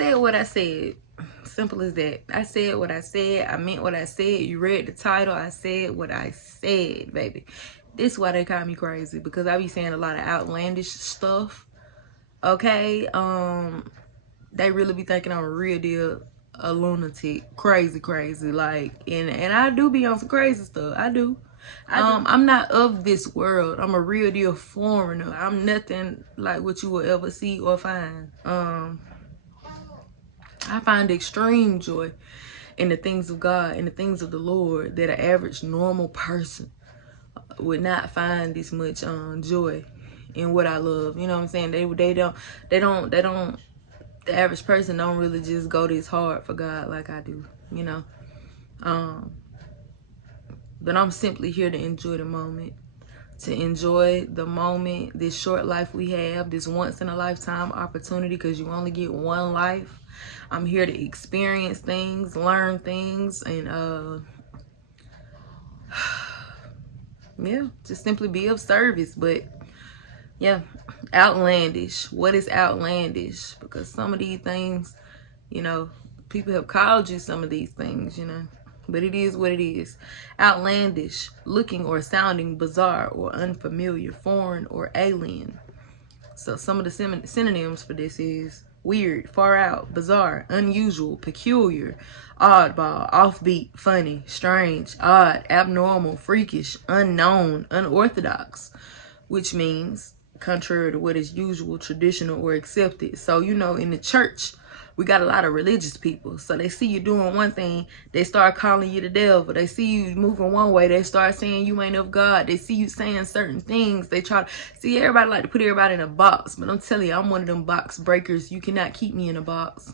said what I said. Simple as that. I said what I said. I meant what I said. You read the title. I said what I said, baby. This is why they call me crazy, because I be saying a lot of outlandish stuff. Okay? They really be thinking I'm a real deal, a lunatic, crazy, like, and I do be on some crazy stuff. I do. I'm not of this world. I'm a real deal foreigner. I'm nothing like what you will ever see or find. I find extreme joy in the things of God, in the things of the Lord, that an average normal person would not find this much joy in what I love. You know what I'm saying? They don't the average person don't really just go this hard for God like I do, you know. But I'm simply here to enjoy the moment. To enjoy the moment, this short life we have, this once in a lifetime opportunity, because you only get one life. I'm here to experience things, learn things, and yeah, just simply be of service. But yeah, outlandish. What is outlandish? Because some of these things, you know, people have called you some of these things, you know, but it is what it is. Outlandish, looking or sounding bizarre or unfamiliar, foreign or alien. So some of the synonyms for this is weird, far out, bizarre, unusual, peculiar, oddball, offbeat, funny, strange, odd, abnormal, freakish, unknown, unorthodox, which means contrary to what is usual, traditional, or accepted. So, you know, in the church, we got a lot of religious people. So they see you doing one thing, they start calling you the devil. They see you moving one way, they start saying you ain't of God. They see you saying certain things. They try to see, everybody like to put everybody in a box. But I'm telling you, I'm one of them box breakers. You cannot keep me in a box.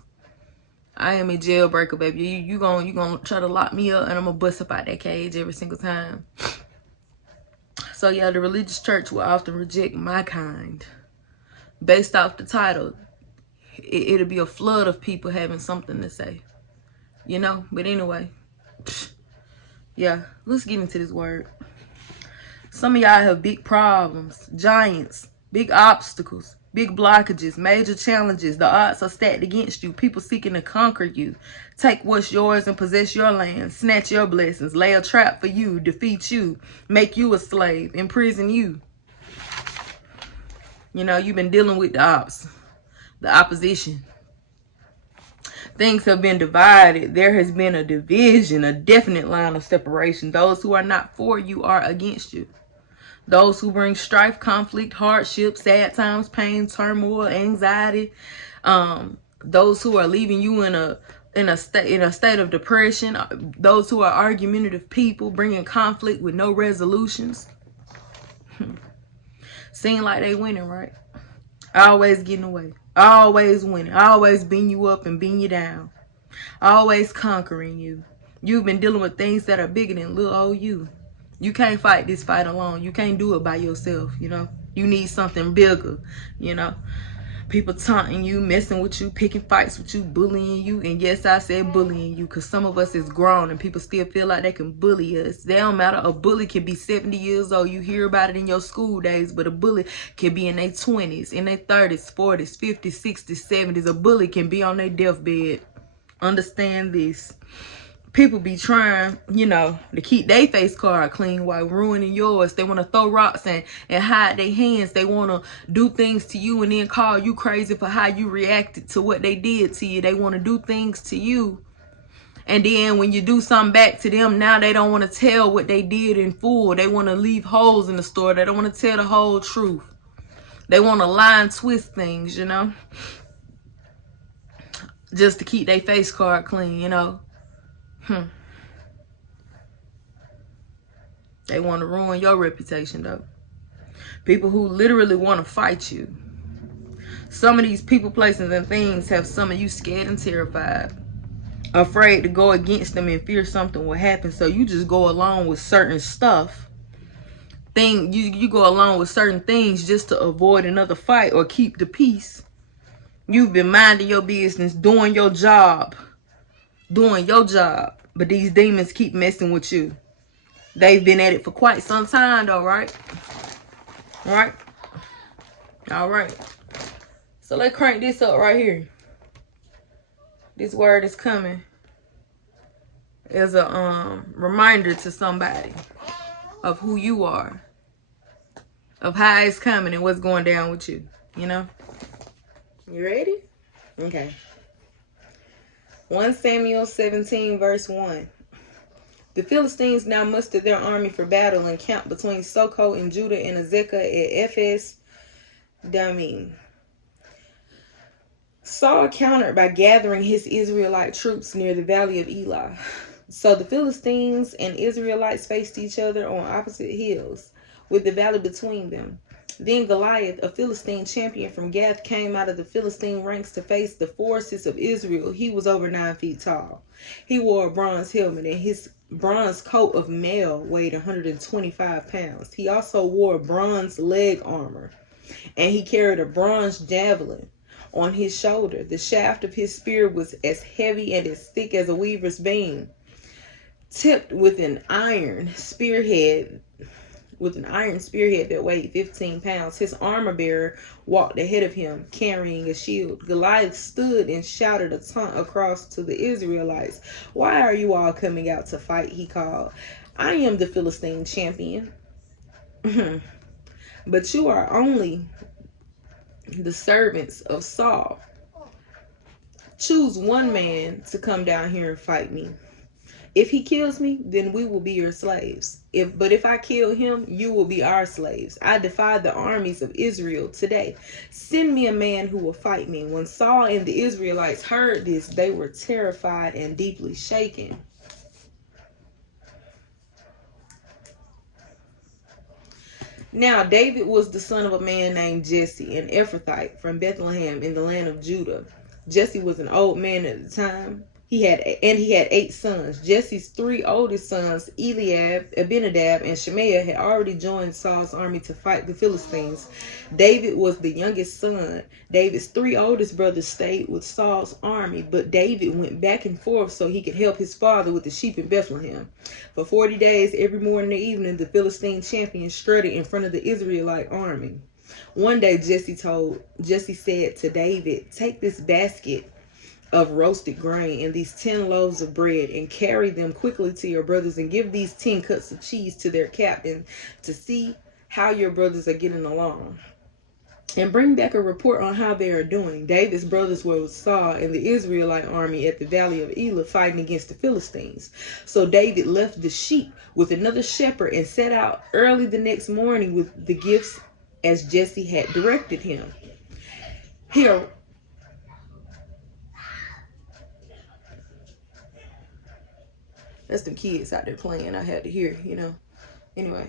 I am a jailbreaker, baby. You gonna try to lock me up, and I'm gonna bust up out that cage every single time. So yeah, the religious church will often reject my kind based off the title. It'll be a flood of people having something to say, you know. But anyway, yeah, let's get into this word. Some of y'all have big problems, giants, big obstacles, big blockages, major challenges. The odds are stacked against you. People seeking to conquer you, take what's yours and possess your land, snatch your blessings, lay a trap for you, defeat you, make you a slave, imprison you. You know, you've been dealing with the opposition. Things have been divided. There has been a division, a definite line of separation. Those who are not for you are against you. Those who bring strife, conflict, hardship, sad times, pain, turmoil, anxiety. Those who are leaving you in a state of depression. Those who are argumentative people, bringing conflict with no resolutions. Seem like they winning, right? Always getting away. Always winning. Always beating you up and beating you down. Always conquering you. You've been dealing with things that are bigger than little old you. You can't fight this fight alone. You can't do it by yourself, you know. You need something bigger, you know. People taunting you, messing with you, picking fights with you, bullying you. And yes, I said bullying you, because some of us is grown and people still feel like they can bully us. They don't matter. A bully can be 70 years old. You hear about it in your school days, but a bully can be in their 20s, in their 30s, 40s, 50s, 60s, 70s. A bully can be on their deathbed. Understand this. People be trying, you know, to keep their face card clean while ruining yours. They want to throw rocks and hide their hands. They want to do things to you and then call you crazy for how you reacted to what they did to you. They want to do things to you. And then when you do something back to them, now they don't want to tell what they did in full. They want to leave holes in the story. They don't want to tell the whole truth. They want to lie and twist things, you know, just to keep their face card clean, you know. They want to ruin your reputation, though. People who literally want to fight you. Some of these people, places, and things have some of you scared and terrified. Afraid to go against them and fear something will happen. So you just go along with certain stuff. You go along with certain things just to avoid another fight or keep the peace. You've been minding your business, doing your job. But these demons keep messing with you. They've been at it for quite some time, though, right? Right? All right. So let's crank this up right here. This word is coming as a reminder to somebody of who you are, of how it's coming and what's going down with you, you know? You ready? Okay. 1 Samuel 17 verse 1. The Philistines now mustered their army for battle and camped between Soko and Judah and Azekah at Ephes Dammim. Saul countered by gathering his Israelite troops near the valley of Elah. So the Philistines and Israelites faced each other on opposite hills, with the valley between them. Then Goliath, a Philistine champion from Gath, came out of the Philistine ranks to face the forces of Israel. He was over 9 feet tall. He wore a bronze helmet, and his bronze coat of mail weighed 125 pounds. He also wore bronze leg armor, and he carried a bronze javelin on his shoulder. The shaft of his spear was as heavy and as thick as a weaver's beam, tipped with an iron spearhead that weighed 15 pounds. His armor bearer walked ahead of him, carrying a shield. Goliath stood and shouted a taunt across to the Israelites. "Why are you all coming out to fight?" he called. "I am the Philistine champion." "But you are only the servants of Saul. Choose one man to come down here and fight me. If he kills me, then we will be your slaves. But if I kill him, you will be our slaves. I defy the armies of Israel today. Send me a man who will fight me." When Saul and the Israelites heard this, they were terrified and deeply shaken. Now David was the son of a man named Jesse, an Ephrathite from Bethlehem in the land of Judah. Jesse was an old man at the time. He had 8 sons. Jesse's 3 oldest sons, Eliab, Abinadab, and Shemaiah, had already joined Saul's army to fight the Philistines. David was the youngest son. David's 3 oldest brothers stayed with Saul's army, but David went back and forth so he could help his father with the sheep in Bethlehem. For 40 days, every morning and evening, the Philistine champion strutted in front of the Israelite army. One day, Jesse said to David, "Take this basket of roasted grain and these 10 loaves of bread and carry them quickly to your brothers, and give these 10 cuts of cheese to their captain to see how your brothers are getting along, and bring back a report on how they are doing." David's brothers were with Saul and the Israelite army at the valley of Elah fighting against the Philistines. So David left the sheep with another shepherd and set out early the next morning with the gifts as Jesse had directed him. Here, that's the kids out there playing. I had to hear, you know. Anyway,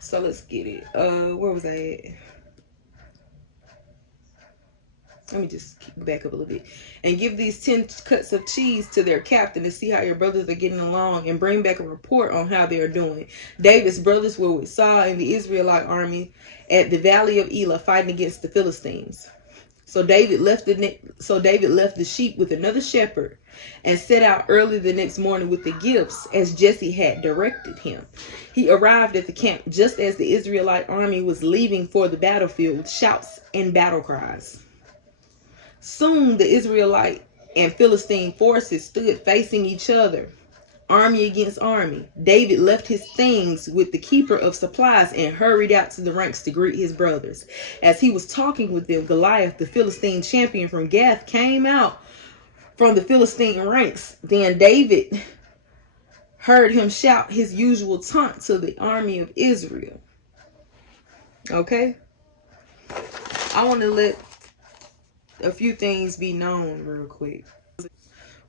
so let's get it. Where was I at? Let me just back up a little bit. "And give these 10 cuts of cheese to their captain to see how your brothers are getting along, and bring back a report on how they are doing." David's brothers were with Saul and the Israelite army at the valley of Elah fighting against the Philistines. So David left the sheep with another shepherd and set out early the next morning with the gifts as Jesse had directed him. He arrived at the camp just as the Israelite army was leaving for the battlefield with shouts and battle cries. Soon the Israelite and Philistine forces stood facing each other, army against army. David left his things with the keeper of supplies and hurried out to the ranks to greet his brothers. As he was talking with them, Goliath, the Philistine champion from Gath, came out from the Philistine ranks. Then David heard him shout his usual taunt to the army of Israel. Okay? I want to let a few things be known real quick.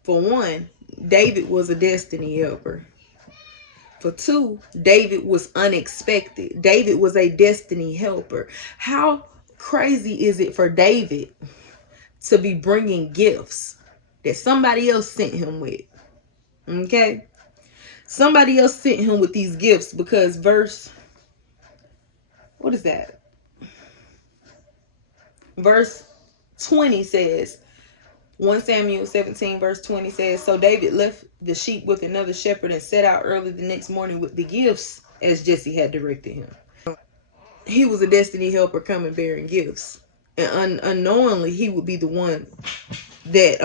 For one, David was a destiny helper. For 2, David was unexpected. David was a destiny helper. How crazy is it for David to be bringing gifts that somebody else sent him with? Okay? Somebody else sent him with these gifts, because what is that? Verse 20 says, 1 Samuel 17 verse 20 says, "So David left the sheep with another shepherd and set out early the next morning with the gifts as Jesse had directed him." he was a destiny helper coming bearing gifts. And unknowingly, he would be the one that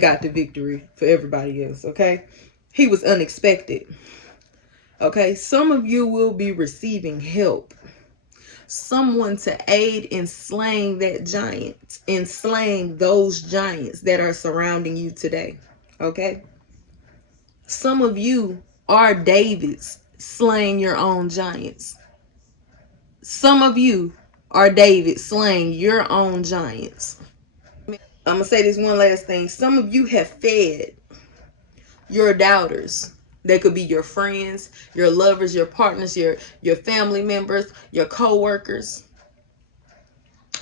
got the victory for everybody else, okay? He was unexpected. Okay, some of you will be receiving help. Someone to aid in slaying that giant, in slaying those giants that are surrounding you today. Okay? Some of you are Davids slaying your own giants. Some of you are David slaying your own giants. I'm going to say this one last thing. Some of you have fed your doubters. They could be your friends, your lovers, your partners, your family members, your co-workers.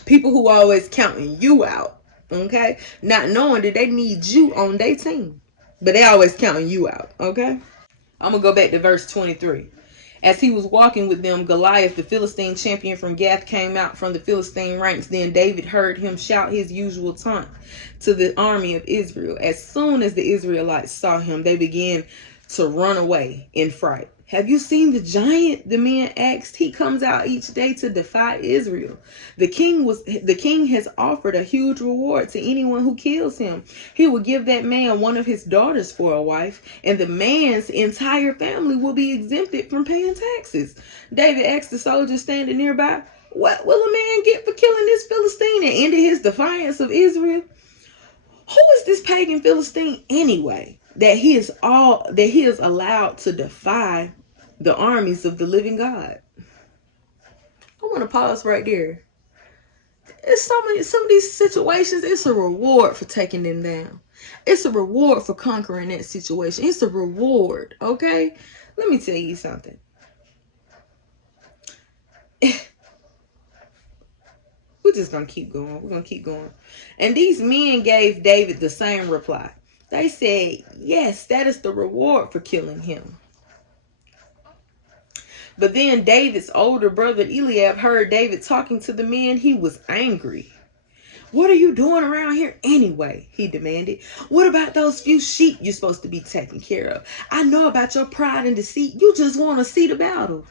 People who are always counting you out, okay? Not knowing that they need you on their team. But they always counting you out, okay? I'm going to go back to verse 23. As he was walking with them, Goliath, the Philistine champion from Gath, came out from the Philistine ranks. Then David heard him shout his usual taunt to the army of Israel. As soon as the Israelites saw him, they began to run away in fright. Have you seen the giant? The men asked. He comes out each day to defy Israel. The king has offered a huge reward to anyone who kills him. He will give that man one of his daughters for a wife, and the man's entire family will be exempted from paying taxes. David asked the soldiers standing nearby, "What will a man get for killing this Philistine?" and ended his defiance of Israel. Who is this pagan Philistine anyway, that he is allowed to defy the armies of the living God? I want to pause right there. It's some of these situations, it's a reward for taking them down. It's a reward for conquering that situation. It's a reward, okay? Let me tell you something. We're just going to keep going. We're going to keep going. And these men gave David the same reply. They said, yes, that is the reward for killing him. But then David's older brother Eliab heard David talking to the men. He was angry. "What are you doing around here anyway?" he demanded. "What about those few sheep you're supposed to be taking care of? I know about your pride and deceit. You just want to see the battle."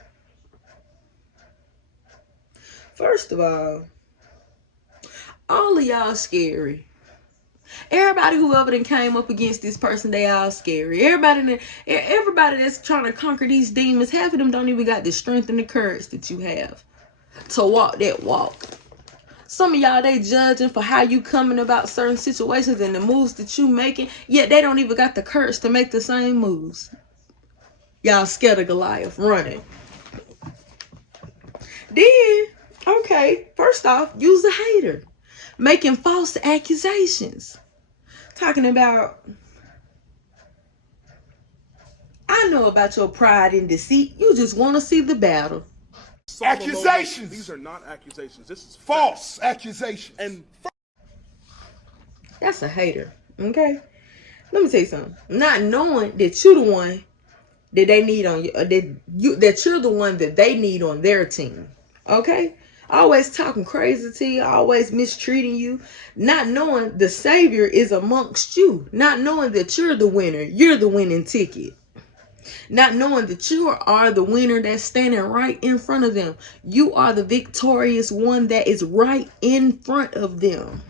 First of all of y'all scary. Everybody whoever then came up against this person, they all scary. Everybody that's trying to conquer these demons, half of them don't even got the strength and the courage that you have to walk that walk. Some of y'all, they judging for how you coming about certain situations and the moves that you making, yet they don't even got the courage to make the same moves. Y'all scared of Goliath running. Then, okay, first off, use a hater. Making false accusations. Talking about, "I know about your pride and deceit. You just want to see the battle." Accusations. These are not accusations. This is false accusations. And that's a hater, okay? Let me tell you something. Not knowing that you're the one that they need on you, that you're the one that they need on their team, okay? Always talking crazy to you, always mistreating you, not knowing the Savior is amongst you, not knowing that you're the winner, you're the winning ticket, not knowing that you are the winner that's standing right in front of them. You are the victorious one that is right in front of them.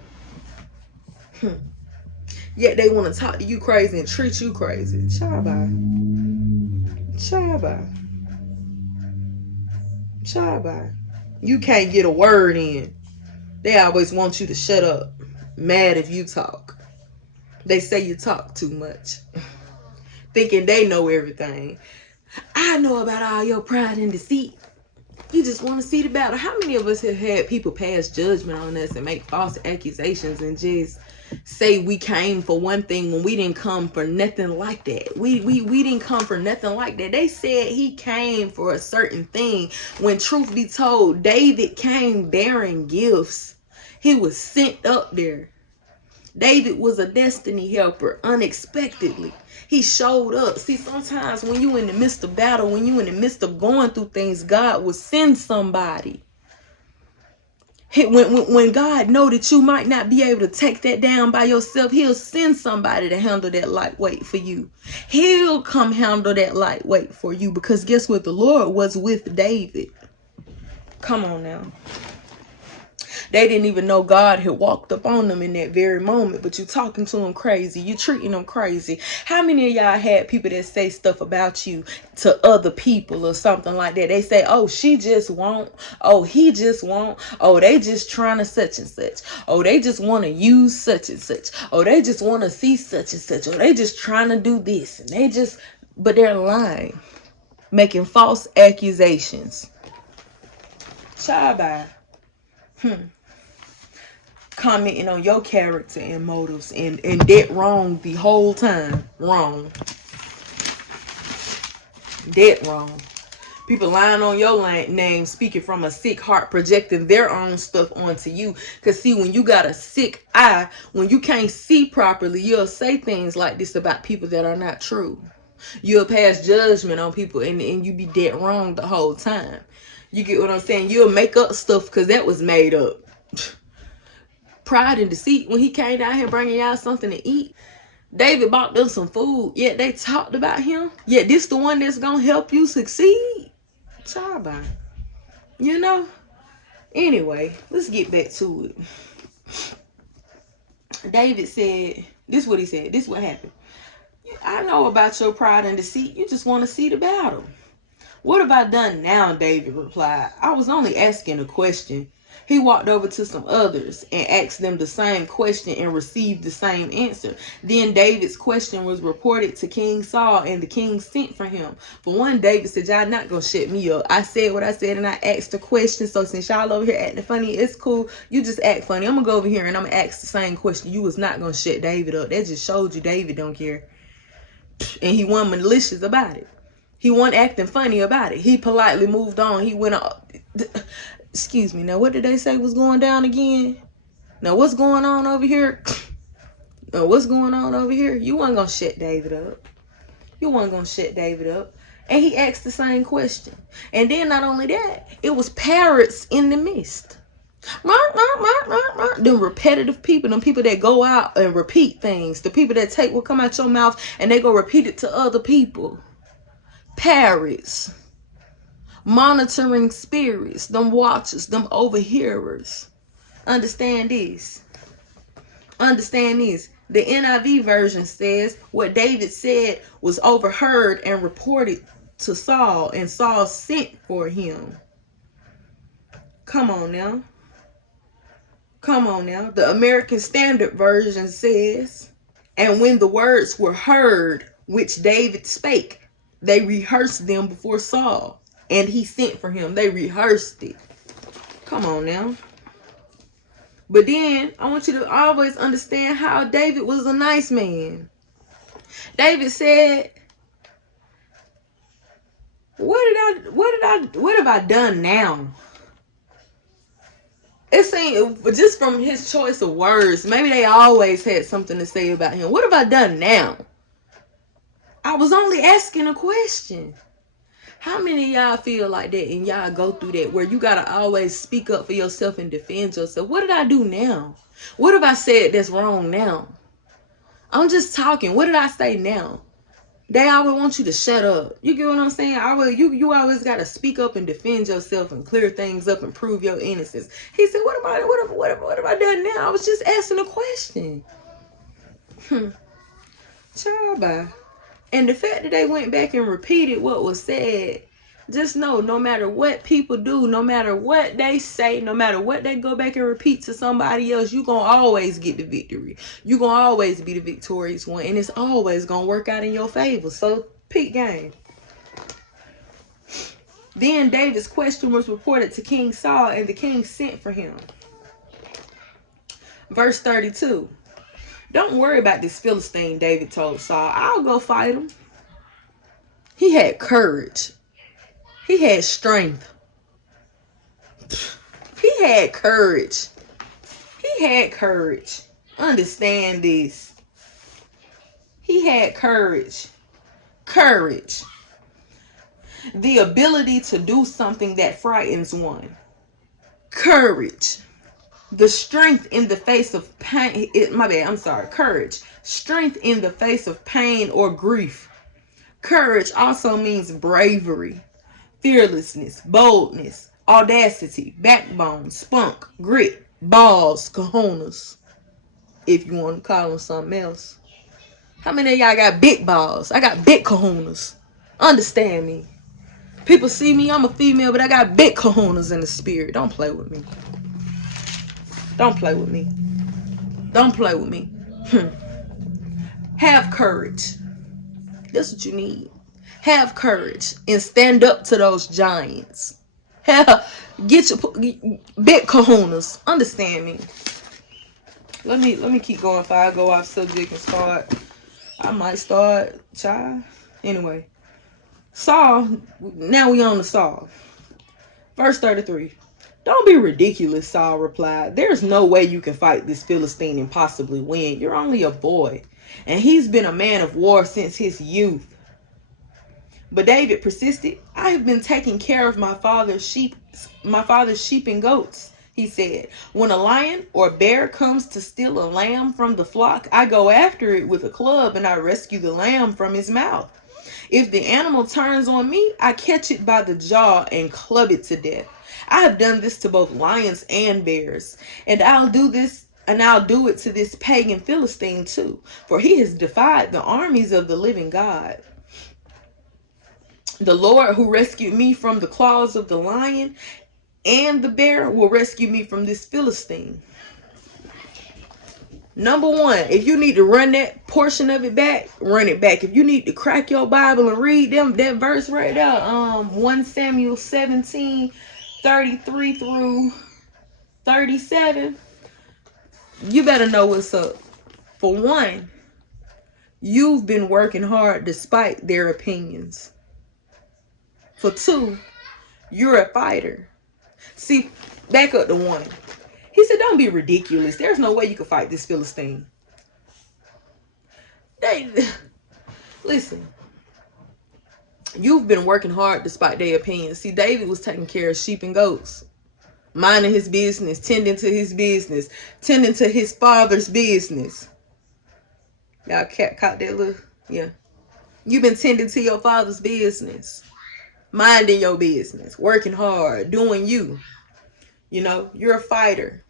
Yet they want to talk to you crazy and treat you crazy. Shabba. You can't get a word in. They always want you to shut up. Mad if you talk. They say you talk too much. Thinking they know everything. "I know about all your pride and deceit. You just want to see the battle." How many of us have had people pass judgment on us and make false accusations and just say we came for one thing when we didn't come for nothing like that? We didn't come for nothing like that. They said he came for a certain thing, when truth be told, David came bearing gifts. He was sent up there. David was a destiny helper unexpectedly. He showed up. See, sometimes when you in the midst of battle, when you in the midst of going through things, God will send somebody. When God know that you might not be able to take that down by yourself, he'll send somebody to handle that lightweight for you. He'll come handle that lightweight for you, because guess what? The Lord was with David. Come on now. They didn't even know God had walked up on them in that very moment, but you talking to them crazy. You treating them crazy. How many of y'all had people that say stuff about you to other people or something like that? They say, oh, she just won't. Oh, he just won't. Oh, they just trying to such and such. Oh, they just want to use such and such. Oh, they just want to see such and such. Oh, they just trying to do this. And they just, but they're lying, making false accusations. Bye. Commenting on your character and motives and dead wrong the whole time. Wrong. Dead wrong. People lying on your name, speaking from a sick heart, projecting their own stuff onto you. Because see, when you got a sick eye, when you can't see properly, you'll say things like this about people that are not true. You'll pass judgment on people and you be dead wrong the whole time. You get what I'm saying? You'll make up stuff because that was made up. Pride and deceit. When he came down here bringing y'all something to eat, David bought them some food, yet they talked about him. Yet this the one that's gonna help you succeed. Child, you know. Anyway, let's get back to it. David said, this is what he said. This is what happened. I know about your pride and deceit. You just want to see the battle. What have I done now? David replied. I was only asking a question. He walked over to some others and asked them the same question and received the same answer. Then David's question was reported to King Saul, and the king sent for him. For one, David said, y'all not going to shut me up. I said what I said and I asked a question. So since y'all over here acting funny, it's cool. You just act funny. I'm going to go over here and I'm going to ask the same question. You was not going to shut David up. That just showed you David don't care. And he wasn't malicious about it. He wasn't acting funny about it. He politely moved on. He went on. Excuse me. Now, what did they say was going down again? Now, what's going on over here? Now, what's going on over here? You weren't going to shut David up. You weren't going to shut David up. And he asked the same question. And then not only that, it was parrots in the midst. Them repetitive people, them people that go out and repeat things. The people that take what come out your mouth and they go repeat it to other people. Parrots. Monitoring spirits, them watchers, them overhearers. Understand this. Understand this. The NIV version says what David said was overheard and reported to Saul, and Saul sent for him. Come on now. Come on now. The American Standard Version says, and when the words were heard which David spake, they rehearsed them before Saul. And he sent for him. They rehearsed it. Come on now. But then I want you to always understand how David was a nice man. David said, what have I done now? It seemed just from his choice of words, maybe they always had something to say about him. What have I done now? I was only asking a question. How many of y'all feel like that and y'all go through that where you got to always speak up for yourself and defend yourself? What did I do now? What have I said that's wrong now? I'm just talking. What did I say now? They always want you to shut up. You get what I'm saying? You always got to speak up and defend yourself and clear things up and prove your innocence. He said, what have I done now? I was just asking a question. Child, bye. And the fact that they went back and repeated what was said, just know no matter what people do, no matter what they say, no matter what they go back and repeat to somebody else, you're going to always get the victory. You're going to always be the victorious one. And it's always going to work out in your favor. So, peak game. Then David's question was reported to King Saul, and the king sent for him. Verse 32. Don't worry about this Philistine, David told Saul. I'll go fight him. He had courage. He had strength. He had courage. He had courage. Understand this. He had courage. Courage. The ability to do something that frightens one. Courage. The strength in the face of pain. Courage. Strength in the face of pain or grief. Courage also means bravery, fearlessness, boldness, audacity, backbone, spunk, grit, balls, cojones, if you want to call them something else. How many of y'all got big balls? I got big cojones. Understand me. People see me, I'm a female, but I got big cojones in the spirit. Don't play with me. Don't play with me. Don't play with me. Have courage. That's what you need. Have courage and stand up to those giants. Get your big cojones. Understand me. Let me keep going. If I go off subject and start, I might start child. Anyway, Saul. Now we on to Saul. Verse 33. Don't be ridiculous, Saul replied. There's no way you can fight this Philistine and possibly win. You're only a boy, and he's been a man of war since his youth. But David persisted. I have been taking care of my father's sheep and goats, he said. When a lion or bear comes to steal a lamb from the flock, I go after it with a club and I rescue the lamb from his mouth. If the animal turns on me, I catch it by the jaw and club it to death. I have done this to both lions and bears, and I'll do it to this pagan Philistine too, for he has defied the armies of the living God. The Lord who rescued me from the claws of the lion and the bear will rescue me from this Philistine. Number one, if you need to run that portion of it back, run it back. If you need to crack your Bible and read that verse right there, 1 Samuel 17, 33 through 37, you better know what's up. For one, you've been working hard despite their opinions. For two, you're a fighter. See, back up to 1. He said, don't be ridiculous. There's no way you can fight this Philistine. Listen, you've been working hard despite their opinions. See, David was taking care of sheep and goats, minding his business, tending to his business, tending to his father's business. Y'all caught that little? Yeah. You've been tending to your father's business, minding your business, working hard, doing you. You know, you're a fighter.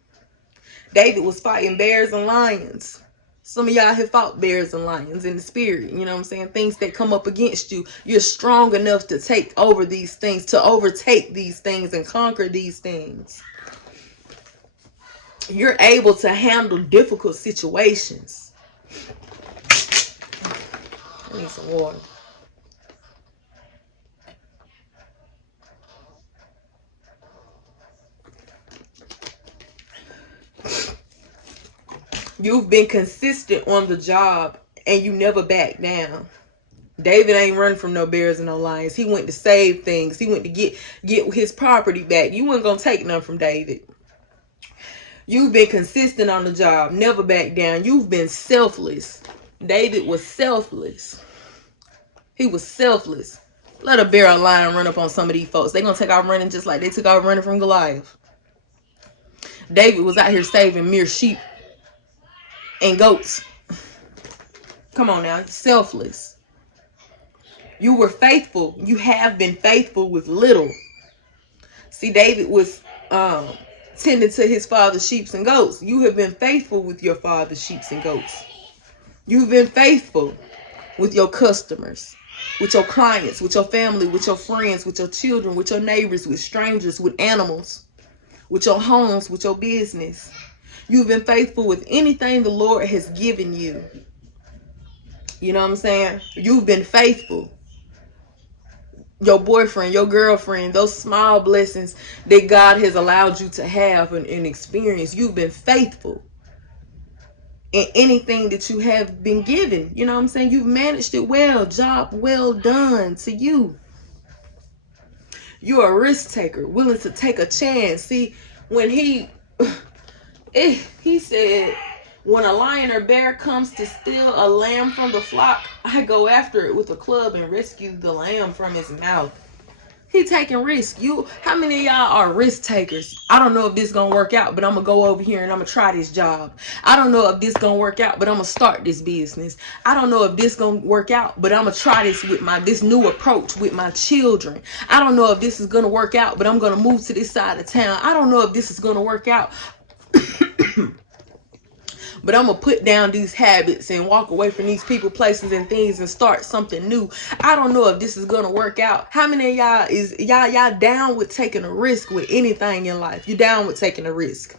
David was fighting bears and lions. Some of y'all have fought bears and lions in the spirit. You know what I'm saying? Things that come up against you. You're strong enough to take over these things, to overtake these things and conquer these things. You're able to handle difficult situations. I need some water. You've been consistent on the job and you never back down. David ain't running from no bears and no lions. He went to save things. He went to get his property back. You weren't going to take none from David. You've been consistent on the job, never back down. You've been selfless. David was selfless. He was selfless. Let a bear or lion run up on some of these folks. They're going to take off running just like they took off running from Goliath. David was out here saving mere sheep and goats. Come on now, selfless. You were faithful. You have been faithful with little. See, David was tending to his father's sheep and goats. You have been faithful with your father's sheep and goats. You've been faithful with your customers, with your clients, with your family, with your friends, with your children, with your neighbors, with strangers, with animals, with your homes, with your business. You've been faithful with anything the Lord has given you. You know what I'm saying? You've been faithful. Your boyfriend, your girlfriend, those small blessings that God has allowed you to have and experience. You've been faithful in anything that you have been given. You know what I'm saying? You've managed it well. Job well done to you. You're a risk taker, willing to take a chance. See, when he said, when a lion or bear comes to steal a lamb from the flock, I go after it with a club and rescue the lamb from his mouth. He taking risks. How many of y'all are risk takers? I don't know if this gonna work out, but I'm gonna go over here and I'm gonna try this job. I don't know if this gonna work out, but I'm gonna start this business. I don't know if this gonna work out, but I'm gonna try this with this new approach with my children. I don't know if this is gonna work out, but I'm gonna move to this side of town. I don't know if this is gonna work out, but I'm going to put down these habits and walk away from these people, places, and things and start something new. I don't know if this is going to work out. How many of y'all y'all down with taking a risk with anything in life? You down with taking a risk?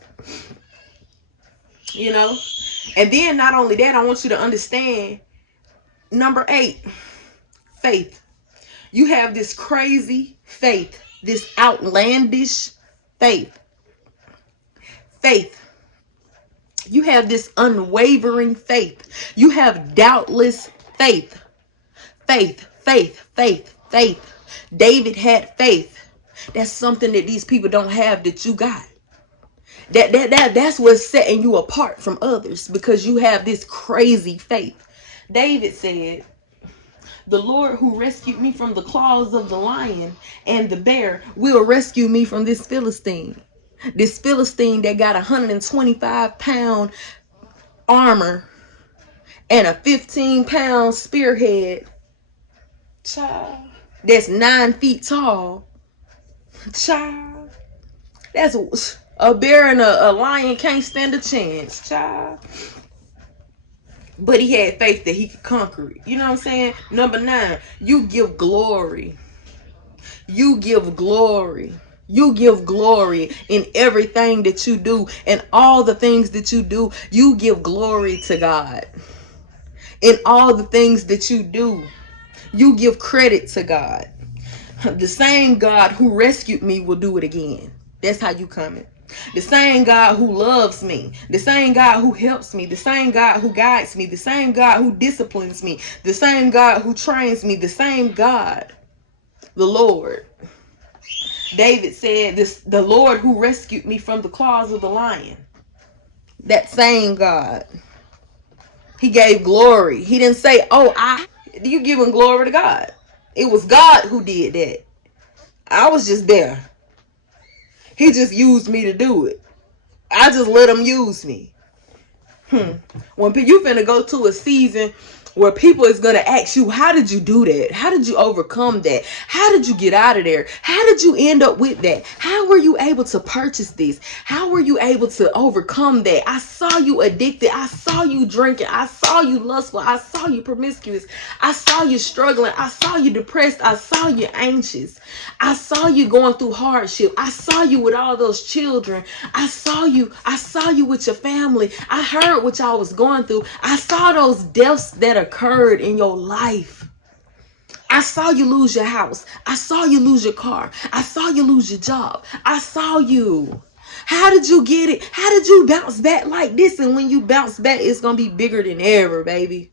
You know? And then not only that, I want you to understand, number 8, faith. You have this crazy faith, this outlandish faith. Faith. You have this unwavering faith. You have doubtless faith. Faith, faith, faith, faith. David had faith. That's something that these people don't have that you got. That's what's setting you apart from others, because you have this crazy faith. David said, "The Lord who rescued me from the claws of the lion and the bear will rescue me from this Philistine." This Philistine that got 125-pound armor and a 15-pound spearhead. Child. That's 9 feet tall. Child. That's a bear and a lion can't stand a chance. Child. But he had faith that he could conquer it. You know what I'm saying? Number 9, you give glory. You give glory. You give glory in everything that you do, and all the things that you do. You give glory to God. In all the things that you do, you give credit to God. The same God who rescued me will do it again. That's how you coming. The same God who loves me, the same God who helps me, the same God who guides me, the same God who disciplines me, the same God who trains me, the same God, the Lord. David said, the Lord who rescued me from the claws of the lion. That same God. He gave glory. He didn't say, you giving glory to God. It was God who did that. I was just there. He just used me to do it. I just let him use me. When you finna go to a season where people is gonna ask you, how did you do that? How did you overcome that? How did you get out of there? How did you end up with that? How were you able to purchase this? How were you able to overcome that? I saw you addicted. I saw you drinking. I saw you lustful. I saw you promiscuous. I saw you struggling. I saw you depressed. I saw you anxious. I saw you going through hardship. I saw you with all those children. I saw you with your family. I heard what y'all was going through. I saw those deaths that occurred in your life. I saw you lose your house. I saw you lose your car. I saw you lose your job. I saw you. How did you get it? How did you bounce back like this? And when you bounce back, it's going to be bigger than ever, baby.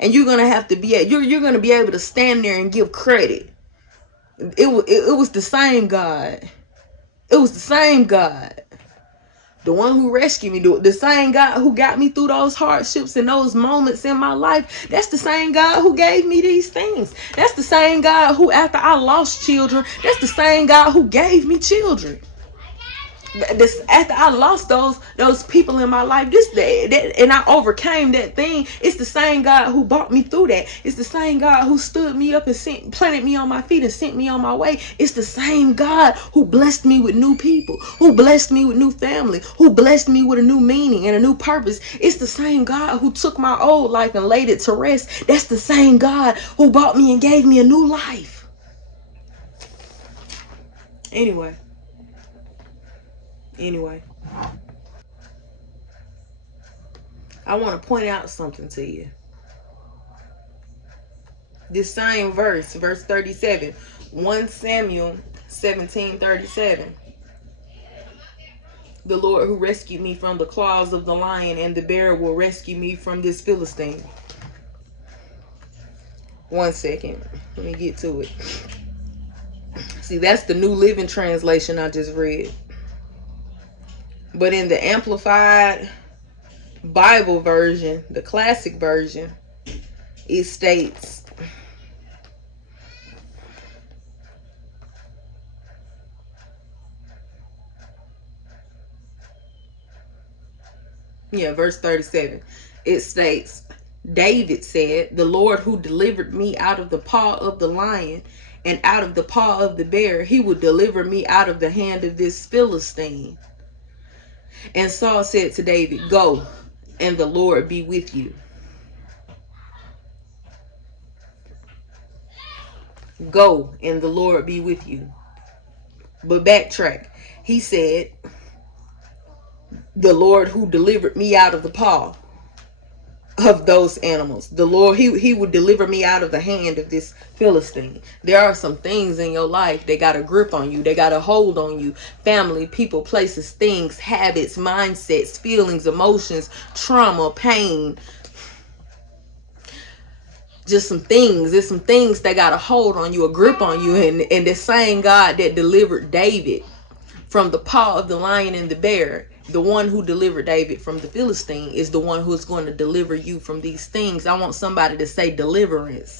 And you're going to have to you're going to be able to stand there and give credit. It was the same God. It was the same God. The one who rescued me, the same God who got me through those hardships and those moments in my life. That's the same God who gave me these things. That's the same God who, after I lost children, that's the same God who gave me children. After I lost those people in my life, and I overcame that thing. It's the same God who brought me through that. It's the same God who stood me up and planted me on my feet and sent me on my way. It's the same God who blessed me with new people, who blessed me with new family, who blessed me with a new meaning and a new purpose. It's the same God who took my old life and laid it to rest. That's the same God who bought me and gave me a new life. Anyway, I want to point out something to you. This same verse 37, 1 Samuel 17:37. The Lord who rescued me from the claws of the lion and the bear will rescue me from this Philistine. 1 second. Let me get to it. See, that's the New Living Translation I just read. But in the Amplified Bible version, the classic version, it states, verse 37. It states, David said, the Lord who delivered me out of the paw of the lion and out of the paw of the bear, he will deliver me out of the hand of this Philistine. And Saul said to David, go, and the Lord be with you. Go, and the Lord be with you. But backtrack. He said, the Lord who delivered me out of the paw of those animals. The Lord, he would deliver me out of the hand of this Philistine. There are some things in your life that got a grip on you. They got a hold on you. Family, people, places, things, habits, mindsets, feelings, emotions, trauma, pain. Just some things. There's some things that got a hold on you, a grip on you. And the same God that delivered David from the paw of the lion and the bear, the one who delivered David from the Philistine, is the one who is going to deliver you from these things. I want somebody to say deliverance.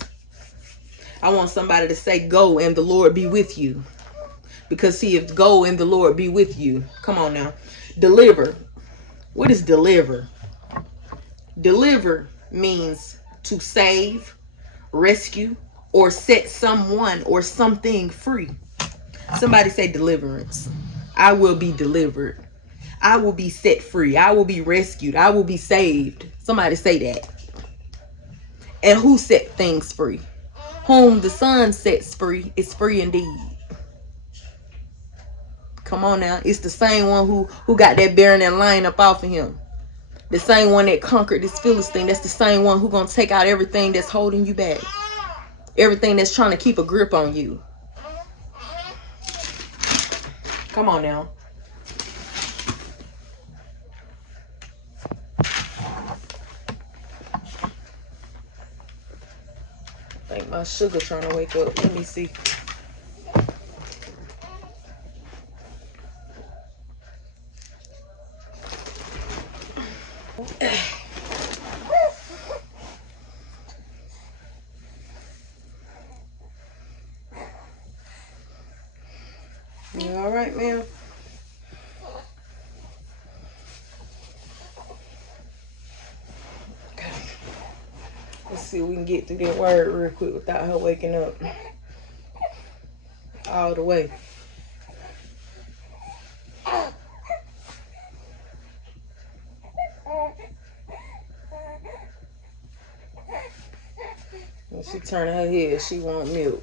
I want somebody to say go and the Lord be with you. Because see, if go and the Lord be with you, come on now. Deliver. What is deliver? Deliver means to save, rescue, or set someone or something free. Somebody say deliverance. I will be delivered. I will be set free. I will be rescued. I will be saved. Somebody say that. And who set things free? Whom the Son sets free is free indeed. Come on now. It's the same one who got that bear and that lion up off of him. The same one that conquered this Philistine. That's the same one who gonna take out everything that's holding you back. Everything that's trying to keep a grip on you. Come on now. I think my sugar trying to wake up. Let me see. You all right, ma'am? Okay. Let's see if we can get through that word real quick without her waking up all the way. When she turn her head, she want milk.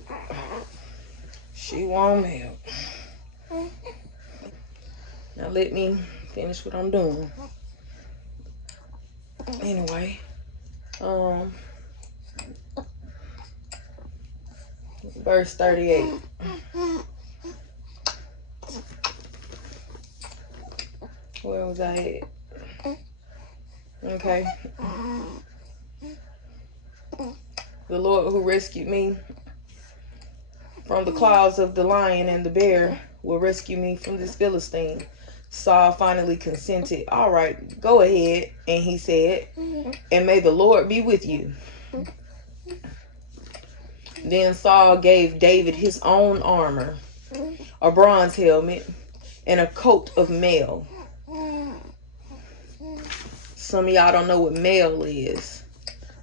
She want milk. Now let me finish what I'm doing. Anyway, verse 38. Where was I at? Okay. The Lord who rescued me from the claws of the lion and the bear will rescue me from this Philistine. Saul finally consented. All right, go ahead. And he said, and may the Lord be with you. Then Saul gave David his own armor, a bronze helmet, and a coat of mail. Some of y'all don't know what mail is.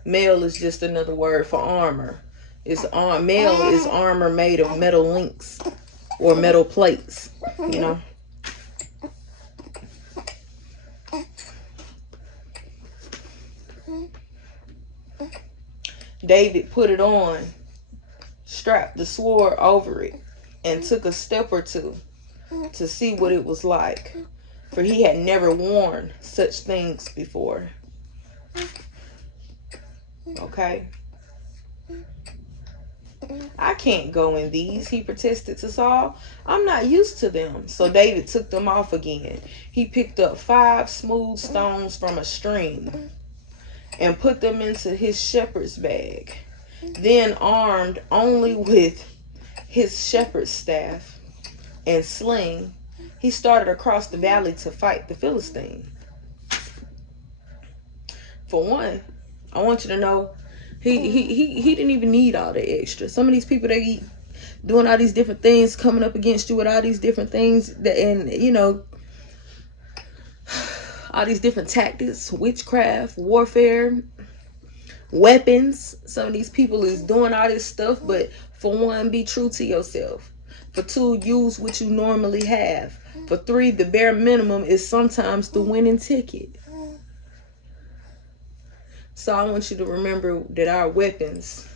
Mail is just another word for armor. Mail is armor made of metal links or metal plates, you know. David put it on, strapped the sword over it, and took a step or two to see what it was like, for he had never worn such things before. Okay. I can't go in these, he protested to Saul. I'm not used to them. So David took them off again. He picked up 5 smooth stones from a stream and put them into his shepherd's bag. Then, armed only with his shepherd's staff and sling, he started across the valley to fight the Philistine. For one, I want you to know, he didn't even need all the extra. Some of these people, they doing all these different things, coming up against you with all these different things, and you know, all these different tactics, witchcraft, warfare, weapons. Some of these people is doing all this stuff, but for one, be true to yourself. For two, use what you normally have. For three, the bare minimum is sometimes the winning ticket. So I want you to remember that our weapons,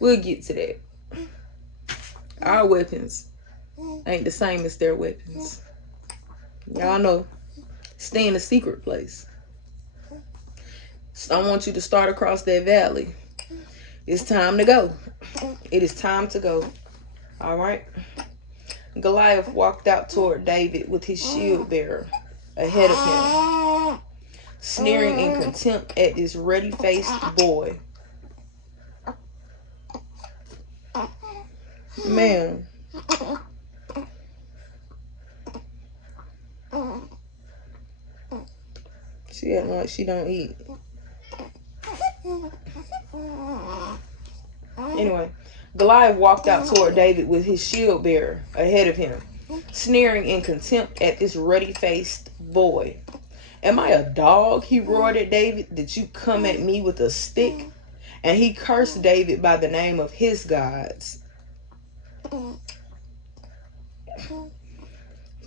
we'll get to that. Our weapons ain't the same as their weapons. Y'all know, stay in a secret place. So I want you to start across that valley. It's time to go. It is time to go. All right. Goliath walked out toward David with his shield bearer ahead of him, sneering in contempt at this ruddy-faced boy. Man. She acting like she don't eat. Anyway, Goliath walked out toward David with his shield bearer ahead of him, sneering in contempt at this ruddy-faced boy. Am I a dog, he roared at David, that you come at me with a stick? And he cursed David by the name of his gods.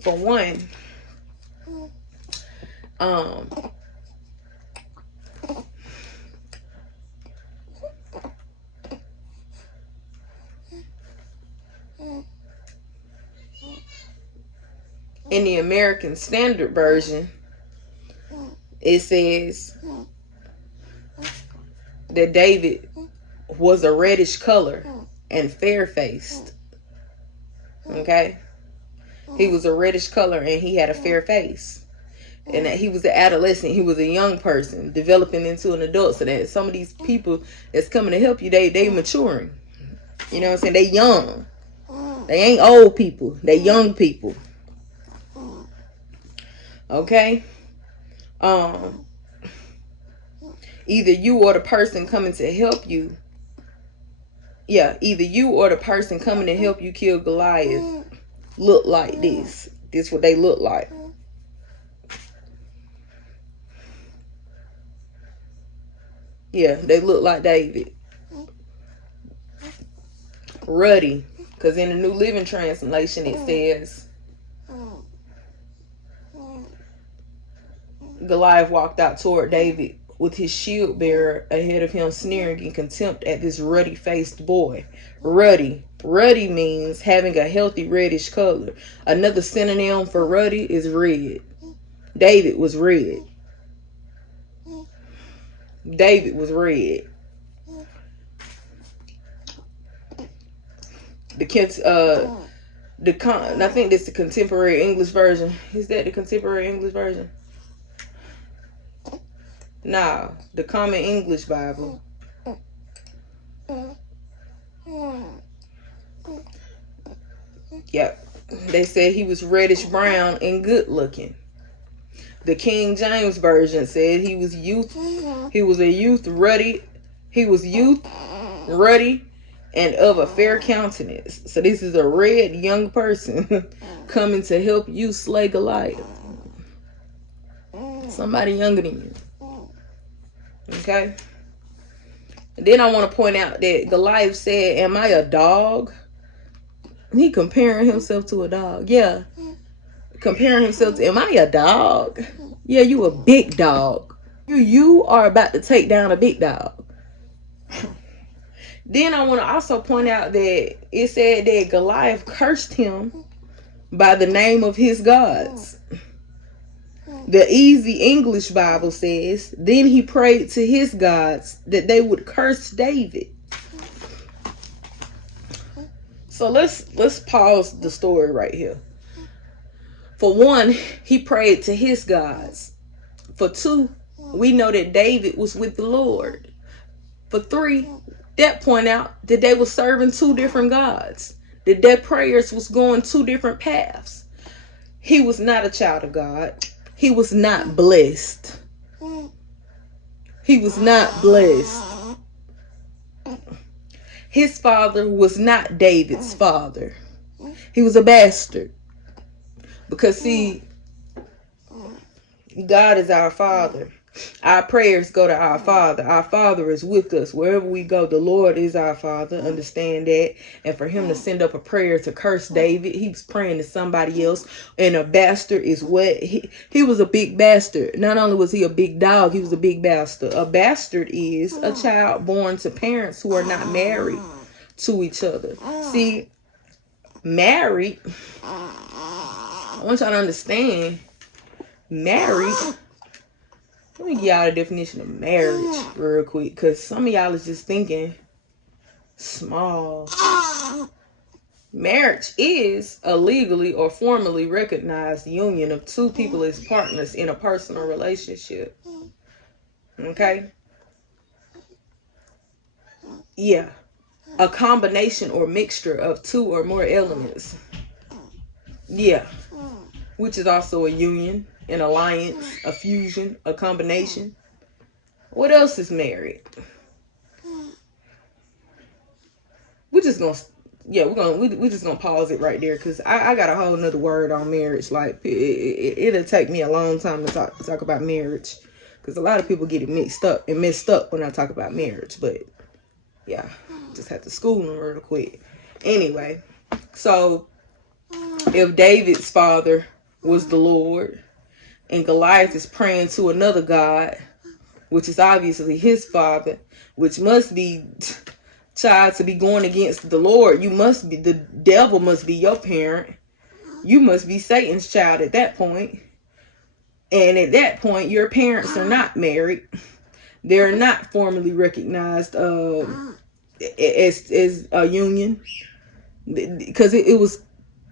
For one, in the American Standard Version, it says that David was a reddish color and fair-faced. Okay? He was a reddish color and he had a fair face. And that he was an adolescent. He was a young person developing into an adult. So that some of these people that's coming to help you, they maturing. You know what I'm saying? They young. They ain't old people. They young people. Okay? Either you or the person coming to help you. Yeah, either you or the person coming to help you kill Goliath look like this. This what they look like. Yeah, they look like David. Ruddy. Because in the New Living Translation it says, Goliath walked out toward David with his shield bearer ahead of him, sneering in contempt at this ruddy-faced boy. Ruddy. Ruddy means having a healthy reddish color. Another synonym for ruddy is red. David was red. David was red. I think that's the contemporary English version. Is that the contemporary English version? Nah, the Common English Bible. Yep. They said he was reddish brown and good looking. The King James Version said he was ruddy, and of a fair countenance. So this is a red young person coming to help you slay Goliath. Somebody younger than you. Okay? And then I want to point out that Goliath said, am I a dog? He comparing himself to a dog. Yeah. Comparing himself to, am I a dog? Yeah, you a big dog. You are about to take down a big dog. Then I want to also point out that it said that Goliath cursed him by the name of his gods. The Easy English Bible says, then he prayed to his gods that they would curse David. So let's pause the story right here. For one, he prayed to his gods. For two, we know that David was with the Lord. For three, that point out that they were serving two different gods. That their prayers was going two different paths. He was not a child of God. He was not blessed. He was not blessed. His father was not David's father. He was a bastard. Because see, God is our Father. Our prayers go to our Father. Our Father is with us wherever we go. The Lord is our Father. Understand that. And for him to send up a prayer to curse David, he was praying to somebody else. And a bastard is what? He was a big bastard. Not only was he a big dog, he was a big bastard. A bastard is a child born to parents who are not married to each other. See, married, I want y'all to understand, married, let me give y'all a definition of marriage real quick, because some of y'all is just thinking small. Marriage is a legally or formally recognized union of two people as partners in a personal relationship. Okay? Yeah. A combination or mixture of two or more elements. Yeah. Which is also a union, an alliance, a fusion, a combination. What else is married? We're just gonna, we're just gonna pause it right there, because I got a whole nother word on marriage. Like it'll take me a long time to talk about marriage, because a lot of people get it mixed up when I talk about marriage. But yeah, just have to school them real quick. Anyway, so if David's father was the Lord, and Goliath is praying to another god, which is obviously his father, which must be child to be going against the Lord. The devil must be your parent. You must be Satan's child at that point. And at that point, your parents are not married. They're not formally recognized as a union, because it was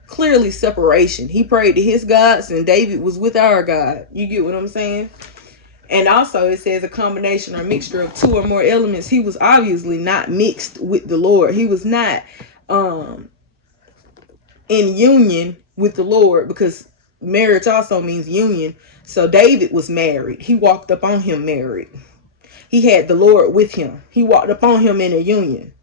clearly separation. He prayed to his gods, and David was with our God. You get what I'm saying? And also it says a combination or mixture of two or more elements. He was obviously not mixed with the Lord. He was not in union with the Lord, because marriage also means union. So David was married. He walked up on him married. He had the Lord with him. He walked up on him in a union.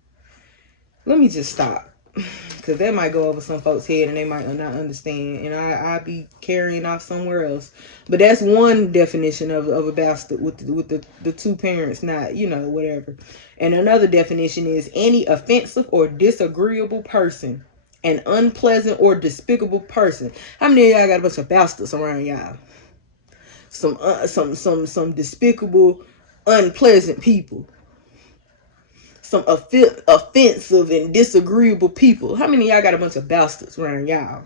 Let me just stop, because that might go over some folks' head and they might not understand, and I'll be carrying off somewhere else. But that's one definition of a bastard, with the two parents not, whatever. And another definition is any offensive or disagreeable person, an unpleasant or despicable person. How many of y'all got a bunch of bastards around y'all? Some despicable, unpleasant people. Some offensive and disagreeable people. How many of y'all got a bunch of bastards around y'all?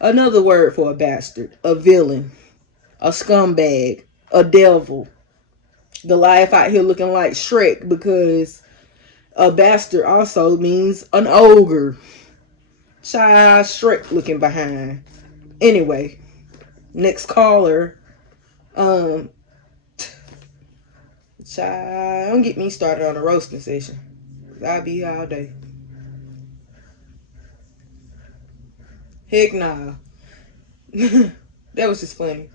Another word for a bastard: a villain, a scumbag, a devil. Goliath out here looking like Shrek, because a bastard also means an ogre. Child, Shrek looking behind. Anyway, next caller. Child, don't get me started on a roasting session. I'll be here all day. Heck nah. That was just funny.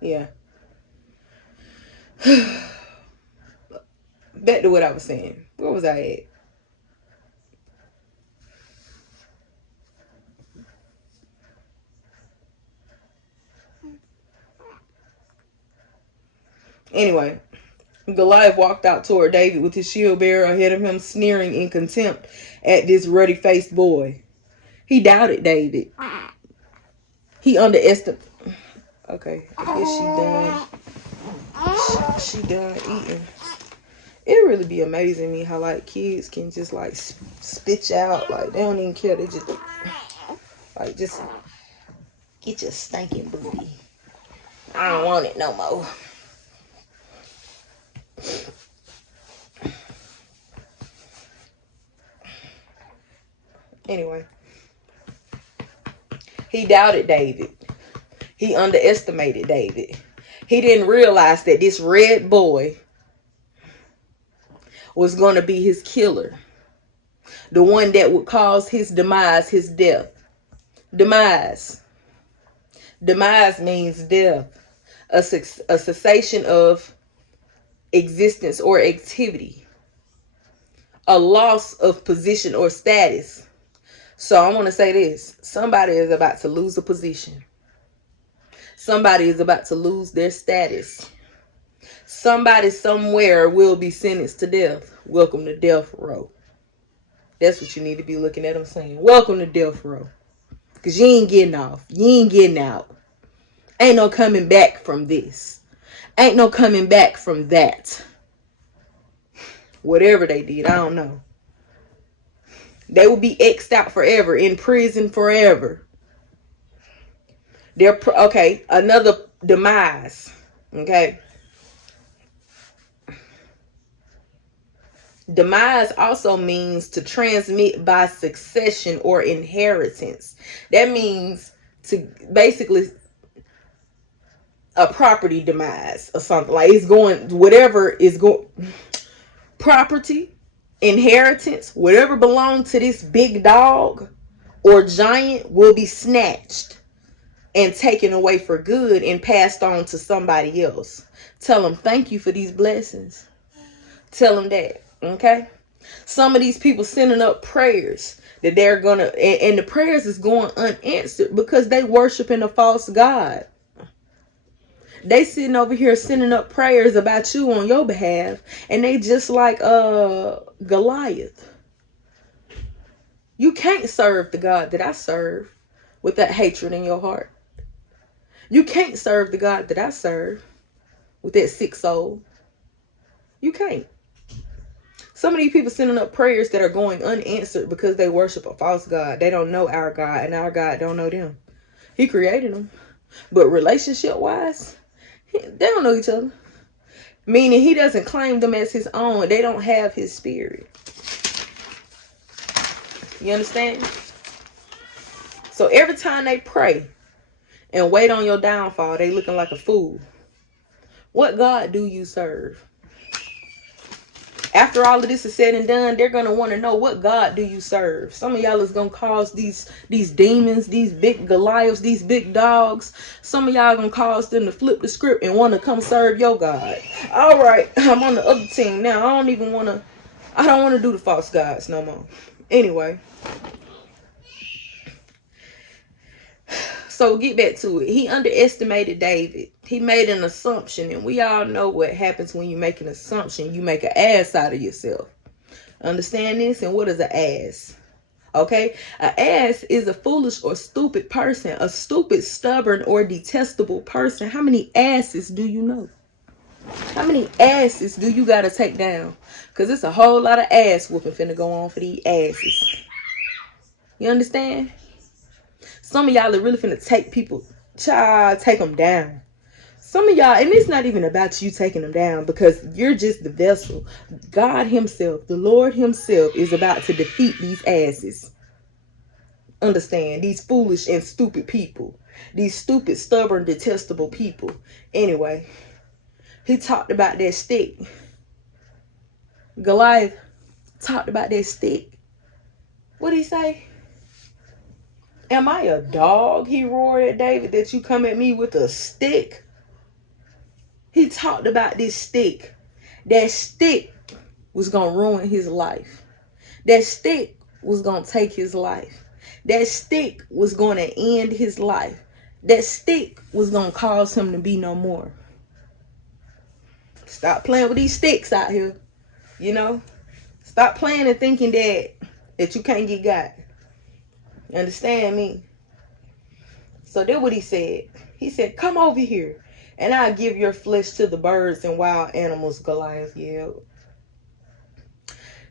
Yeah. Back to what I was saying. Where was I at? Anyway, Goliath walked out toward David with his shield bearer ahead of him, sneering in contempt at this ruddy-faced boy. He doubted David. He underestimated. Okay, I guess she done eating. It really be amazing me how like kids can just like spit you out, like they don't even care. They just like just get your stinking booty. I don't want it no more. Anyway, he doubted David. He underestimated David. He didn't realize that this red boy was going to be his killer. The one that would cause his demise, his death. Demise. Demise means death. A cessation of existence or activity. A loss of position or status. So I want to say this. Somebody is about to lose a position. Somebody is about to lose their status. Somebody somewhere will be sentenced to death. Welcome to death row. That's what you need to be looking at them saying. Welcome to death row. Because you ain't getting off. You ain't getting out. Ain't no coming back from this. Ain't no coming back from that. Whatever they did, I don't know. They will be X'd out forever, in prison forever. Okay, another demise. Okay. Demise also means to transmit by succession or inheritance. That means to basically a property demise or something. Like it's going, whatever is going, property, inheritance, whatever belonged to this big dog or giant will be snatched and taken away for good and passed on to somebody else. Tell them thank you for these blessings. Tell them that, okay? Some of these people sending up prayers that they're gonna, and the prayers is going unanswered because they worshiping a false god. They sitting over here sending up prayers about you on your behalf, and they just like Goliath. You can't serve the God that I serve with that hatred in your heart. You can't serve the God that I serve with that sick soul. You can't. Some of these people sending up prayers that are going unanswered because they worship a false God. They don't know our God, and our God don't know them. He created them. But relationship-wise, they don't know each other. Meaning he doesn't claim them as his own. They don't have his spirit. You understand? So every time they pray and wait on your downfall, they looking like a fool. What God do you serve? After all of this is said and done, they're going to want to know, what God do you serve? Some of y'all is going to cause these demons, these big Goliaths, these big dogs. Some of y'all going to cause them to flip the script and want to come serve your God. All right, I'm on the other team now. I don't want to do the false gods no more. Anyway. So get back to it. He underestimated David. He made an assumption, and we all know what happens when you make an assumption. You make an ass out of yourself. Understand this? And what is an ass? Okay? An ass is a foolish or stupid person. A stupid, stubborn, or detestable person. How many asses do you know? How many asses do you got to take down? Because it's a whole lot of ass whooping finna go on for these asses. You understand? Some of y'all are really finna take people, take them down. Some of y'all, and it's not even about you taking them down, because you're just the vessel. God himself, the Lord himself, is about to defeat these asses. Understand? These foolish and stupid people. These stupid, stubborn, detestable people. Anyway, he talked about that stick. Goliath talked about that stick. What did he say? Am I a dog, he roared at David, that you come at me with a stick? He talked about this stick. That stick was going to ruin his life. That stick was going to take his life. That stick was going to end his life. That stick was going to cause him to be no more. Stop playing with these sticks out here. You know? Stop playing and thinking that you can't get got. You understand me? So that's what he said. He said, come over here, and I'll give your flesh to the birds and wild animals, Goliath yelled.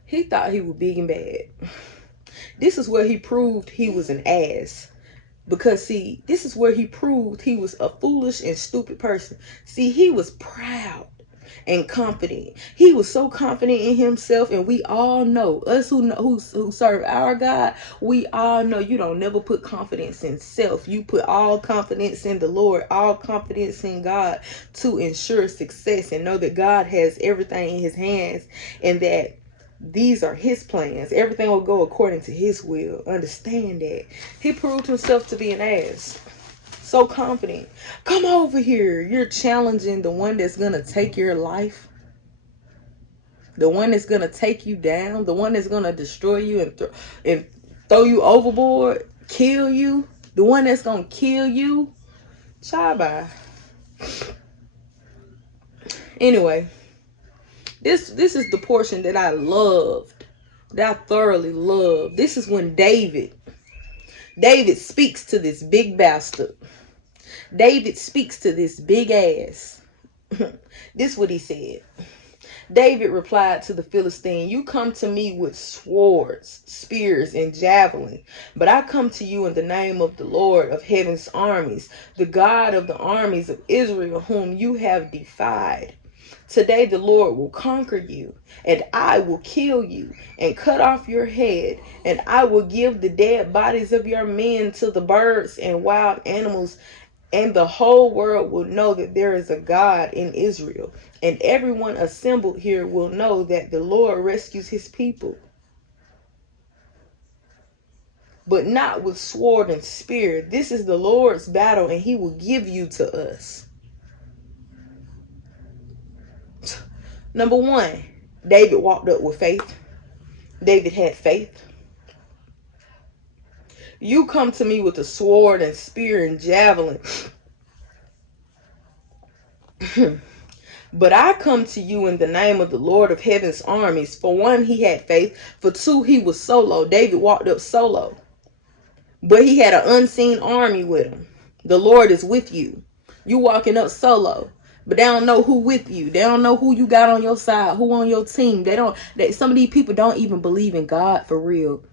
He thought he was big and bad. This is where he proved he was an ass. Because, see, this is where he proved he was a foolish and stupid person. See, he was proud and confident. He was so confident in himself, and we all know, us who serve our God, we all know you don't never put confidence in self. You put all confidence in the Lord, all confidence in God to ensure success, and know that God has everything in his hands, and that these are his plans. Everything will go according to his will. Understand that. He proved himself to be an ass. So confident. Come over here. You're challenging the one that's going to take your life. The one that's going to take you down. The one that's going to destroy you and throw you overboard, kill you, the one that's gonna kill you, child, bye. Anyway, this is the portion that I loved, that I thoroughly loved. This is when David speaks to this big bastard. David speaks to this big ass. This is what he said. David replied to the Philistine, "You come to me with swords, spears, and javelins, but I come to you in the name of the Lord of heaven's armies, the God of the armies of Israel, whom you have defied. Today the Lord will conquer you, and I will kill you and cut off your head, and I will give the dead bodies of your men to the birds and wild animals, and the whole world will know that there is a God in Israel, and everyone assembled here will know that the Lord rescues his people, but not with sword and spear. This is the Lord's battle, and he will give you to us." Number one, David walked up with faith. David had faith. You come to me with a sword and spear and javelin, but I come to you in the name of the Lord of heaven's armies. For one, he had faith. For two, he was solo. David walked up solo, but he had an unseen army with him. The Lord is with you. You walking up solo, but they don't know who with you. They don't know who you got on your side, who on your team. Some of these people don't even believe in God for real.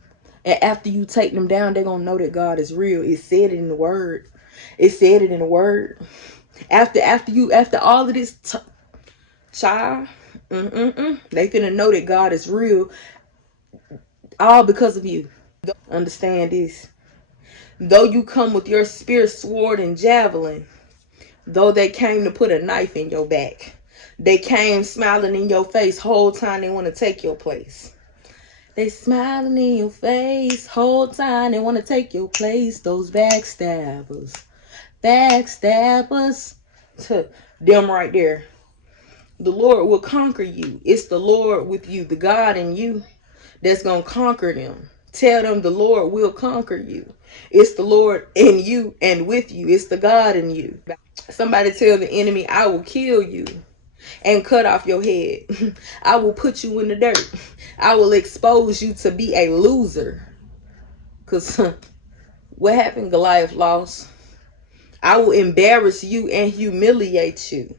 And after you take them down, they're going to know that God is real. It said it in the word. It said it in the word. After all of this, child, they finna know that God is real. All because of you. Understand this. Though you come with your spear, sword, and javelin, though they came to put a knife in your back, they came smiling in your face whole time they want to take your place. They smiling in your face whole time they want to take your place. Those backstabbers. Them right there. The Lord will conquer you. It's the Lord with you, the God in you, that's going to conquer them. Tell them the Lord will conquer you. It's the Lord in you and with you. It's the God in you. Somebody tell the enemy, "I will kill you and cut off your head. I will put you in the dirt. I will expose you to be a loser." Because what happened? Goliath lost. I will embarrass you and humiliate you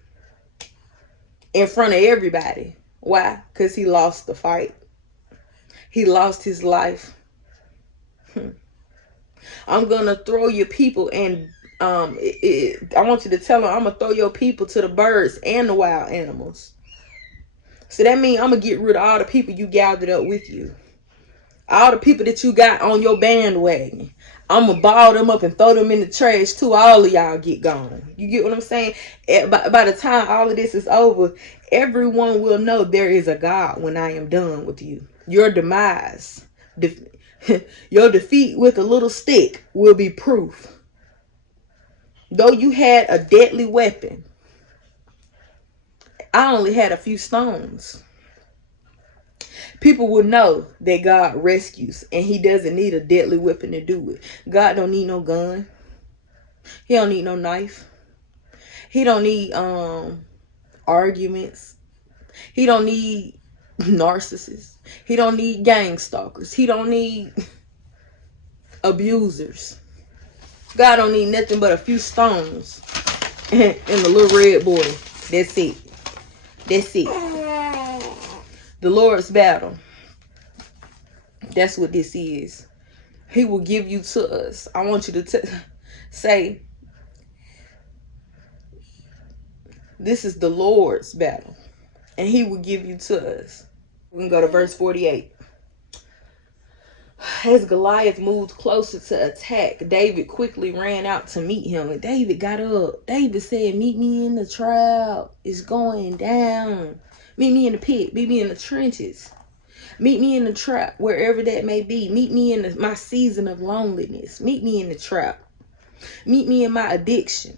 in front of everybody. Why? Because he lost the fight. He lost his life. I'm going to throw your people and I want you to tell them, I'm going to throw your people to the birds and the wild animals. So that means I'm going to get rid of all the people you gathered up with you. All the people that you got on your bandwagon. I'm going to ball them up and throw them in the trash too. All of y'all get gone. You get what I'm saying? By the time all of this is over, everyone will know there is a God when I am done with you. Your demise, your defeat with a little stick will be proof. Though you had a deadly weapon, I only had a few stones. People will know that God rescues and he doesn't need a deadly weapon to do it. God don't need no gun. He don't need no knife. He don't need arguments. He don't need narcissists. He don't need gang stalkers. He don't need abusers. God don't need nothing but a few stones and the little red boy. That's it. That's it. The Lord's battle. That's what this is. He will give you to us. I want you to say, this is the Lord's battle, and he will give you to us. We can go to verse 48. As Goliath moved closer to attack, David quickly ran out to meet him. And David got up. David said, "Meet me in the trap. It's going down. Meet me in the pit. Meet me in the trenches. Meet me in the trap, wherever that may be. Meet me in my season of loneliness. Meet me in the trap. Meet me in my addiction.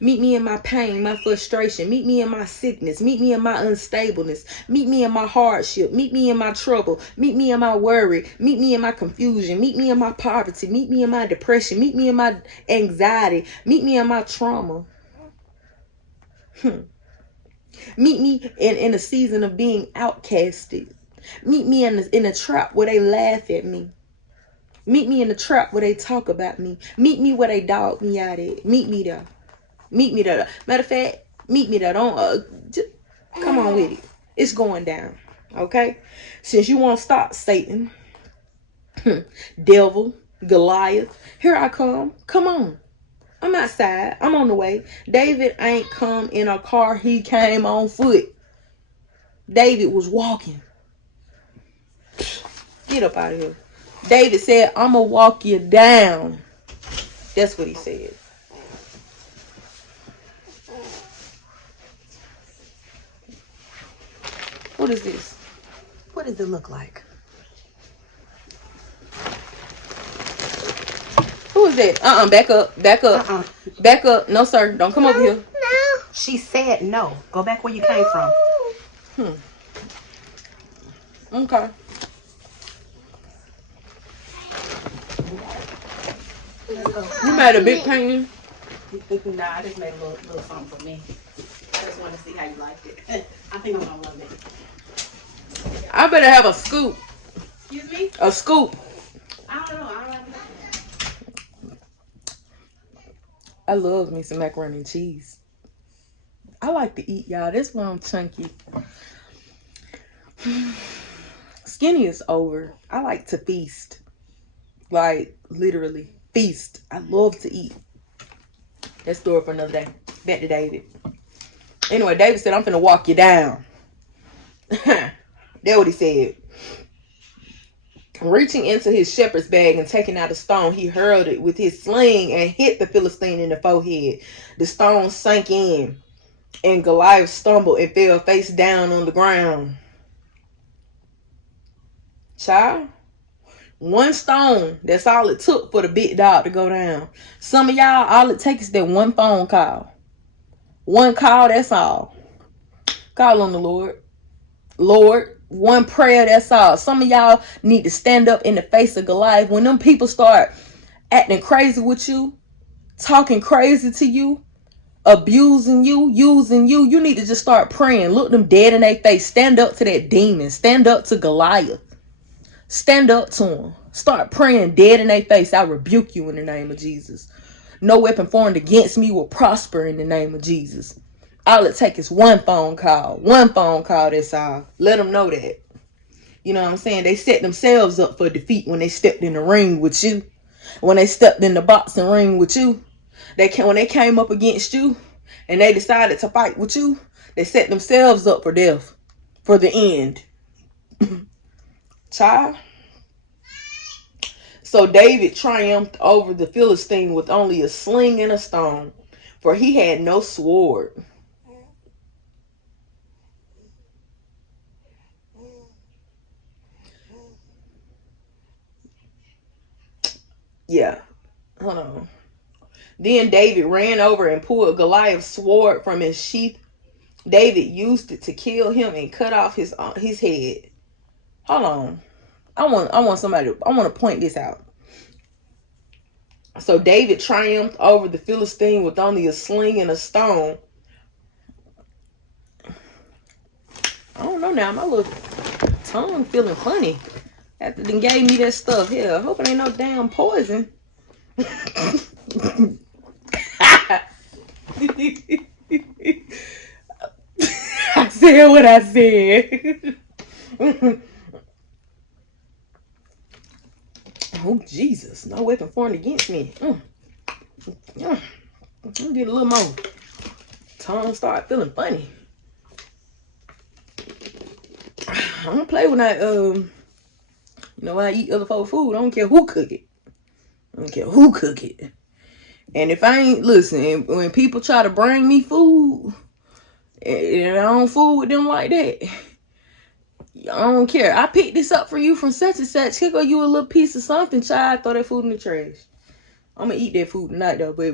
Meet me in my pain, my frustration. Meet me in my sickness. Meet me in my unstableness. Meet me in my hardship. Meet me in my trouble. Meet me in my worry. Meet me in my confusion. Meet me in my poverty. Meet me in my depression. Meet me in my anxiety. Meet me in my trauma. Meet me in a season of being outcasted. Meet me in a trap where they laugh at me. Meet me in the trap where they talk about me. Meet me where they dog me out at. Meet me there. Meet me there. Matter of fact, meet me there. Don't just come on with it. It's going down. Okay? Since you won't stop, Satan, devil, Goliath, here I come. Come on. I'm outside. I'm on the way. David ain't come in a car. He came on foot. David was walking. Get up out of here. David said, I'm going to walk you down. That's what he said. What is this? What does it look like? Who is that? Back up. Back up. Back up. No, sir. Don't come over here. No. She said no. Go back where you came from. Okay. You made a big painting? Nah, I just made a little something for me. I just wanted to see how you liked it. I think I'm gonna love it. I better have a scoop. Excuse me? A scoop. I don't know. I love me some macaroni and cheese. I like to eat, y'all. That's why I'm chunky. Skinny is over. I like to feast. Like, literally. Feast. I love to eat. That's story for another day. Back to David. Anyway, David said, I'm finna walk you down. That's what he said. Reaching into his shepherd's bag and taking out a stone, he hurled it with his sling and hit the Philistine in the forehead. The stone sank in, and Goliath stumbled and fell face down on the ground. Child, one stone, that's all it took for the big dog to go down. Some of y'all, all it takes is that one phone call. One call, that's all. Call on the Lord. Lord, one prayer, that's all. Some of y'all need to stand up in the face of Goliath. When them people start acting crazy with you, talking crazy to you, abusing you, using you, you need to just start praying. Look them dead in their face. Stand up to that demon. Stand up to Goliath. Stand up to him. Start praying dead in their face. I rebuke you in the name of Jesus. No weapon formed against me will prosper in the name of Jesus. All it takes is one phone call. One phone call, that's all. Let them know that. You know what I'm saying? They set themselves up for defeat when they stepped in the ring with you. When they stepped in the boxing ring with you. When they came up against you and they decided to fight with you, they set themselves up for death. For the end. Child. So David triumphed over the Philistine with only a sling and a stone, for he had no sword. Yeah. Hold on. Then David ran over and pulled Goliath's sword from his sheath. David used it to kill him and cut off his head. Hold on. I want to point this out. So David triumphed over the Philistine with only a sling and a stone. I don't know now. My little tongue feeling funny. After they gave me that stuff here. I hope it ain't no damn poison. I said what I said. Oh, Jesus. No weapon formed against me. Let me get a little more. Tongue start feeling funny. I don't play when I eat other folks' food. I don't care who cook it. And if I ain't, listen, when people try to bring me food, and I don't fool with them like that, I don't care. I picked this up for you from such and such. Here go you a little piece of something, child. Throw that food in the trash. I'm gonna eat that food tonight though. But